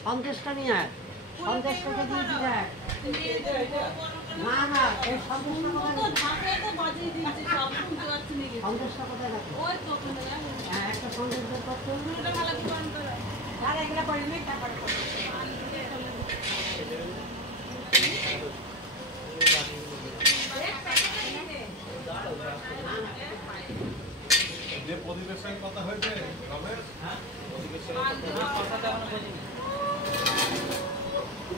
সন্দেশটা নিয়ে আয়, সন্দেশটা দিয়ে দিতে না না এই সন্দেশটা কোথায় রাখো? হ্যাঁ একটা সন্দেশ বের করতে যে পরিবেশের কথা হয়েছে রমেশ, হ্যাঁ পরিবেশের কথা